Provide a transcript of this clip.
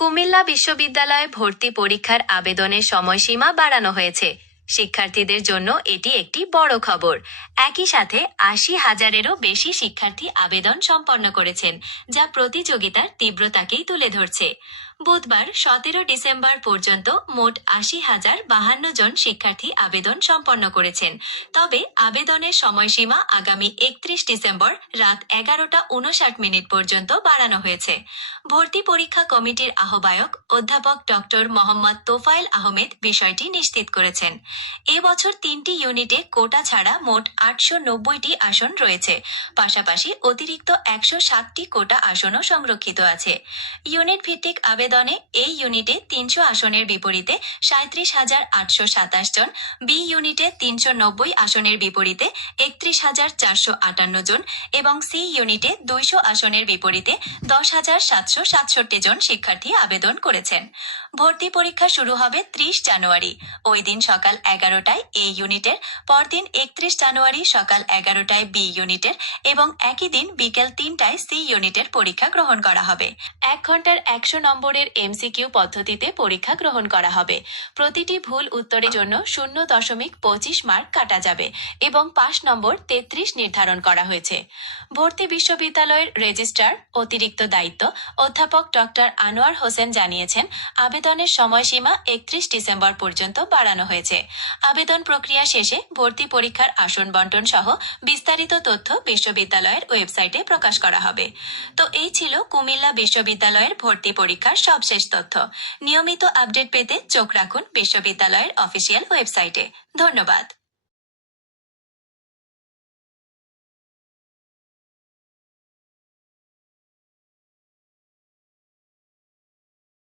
কুমিল্লা বিশ্ববিদ্যালয়ে ভর্তি পরীক্ষার আবেদনের সময়সীমা বাড়ানো হয়েছে। শিক্ষার্থীদের জন্য এটি একটি বড় খবর। একই সাথে ৮০,০০০-এরও বেশি শিক্ষার্থী আবেদন সম্পন্ন করেছেন, যা প্রতিযোগিতার তীব্রতাকেই তুলে ধরছে। বুধবার ১৭ ডিসেম্বর পর্যন্ত মোট ৮০,০৫২ জন শিক্ষার্থী আবেদন সম্পন্ন করেছেন। তবে আবেদনের সময়সীমা আগামী ৩১ ডিসেম্বর রাত ১১টা ৫৯ পর্যন্ত বাড়ানো হয়েছে। ভর্তি পরীক্ষা কমিটির আহ্বায়ক অধ্যাপক ডক্টর মোহাম্মদ তোফায়েল আহমেদ বিষয়টি নিশ্চিত করেছেন। এবছর ৩টি ইউনিটে কোটা ছাড়া মোট ৮৯০টি আসন রয়েছে। পাশাপাশি অতিরিক্ত ১০৭টি কোটা আসনও সংরক্ষিত আছে। ইউনিট ভিত্তিক আবেদনে এই ইউনিটে ৩০০ আসনের বিপরীতে ৩৭,৮২৭ জন, বি ইউনিটে ৩৯০ আসনের বিপরীতে ৩১,৪৫৮ জন এবং সি ইউনিটে ২০০ আসনের বিপরীতে ১০,৭৬৭ জন শিক্ষার্থী আবেদন করেছেন। ভর্তি পরীক্ষা শুরু হবে ৩০ জানুয়ারি। ওই দিন সকাল ১১টায় এ ইউনিটের, পরদিন ৩১ জানুয়ারি সকাল ১১টায় বি ইউনিটের এবং একই দিন বিকেল ৩টায় সি ইউনিটের পরীক্ষা গ্রহণ করা হবে। ১ ঘন্টার ১০০ নম্বরের এমসিকিউ পদ্ধতিতে পরীক্ষা গ্রহণ করা হবে। প্রতিটি ভুল উত্তরের জন্য 0.25 মার্ক কাটা যাবে এবং পাস নম্বর ৩৩ নির্ধারণ করা হয়েছে। ভর্তি বিশ্ববিদ্যালয়ের রেজিস্ট্রার অতিরিক্ত দায়িত্ব অধ্যাপক ডক্টর আনোয়ার হোসেন জানিয়েছেন, আবেদনের সময়সীমা ৩১ ডিসেম্বর পর্যন্ত বাড়ানো হয়েছে। আবেদন প্রক্রিয়া শেষে ভর্তি পরীক্ষার আসন বন্টন সহ বিস্তারিত তথ্য বিশ্ববিদ্যালয়ের ওয়েবসাইটে প্রকাশ করা হবে। তো এই ছিল কুমিল্লা বিশ্ববিদ্যালয়ের ভর্তি পরীক্ষার সবশেষ তথ্য। নিয়মিত আপডেট পেতে চোখ রাখুন বিশ্ববিদ্যালয়ের অফিসিয়াল ওয়েবসাইটে। ধন্যবাদ।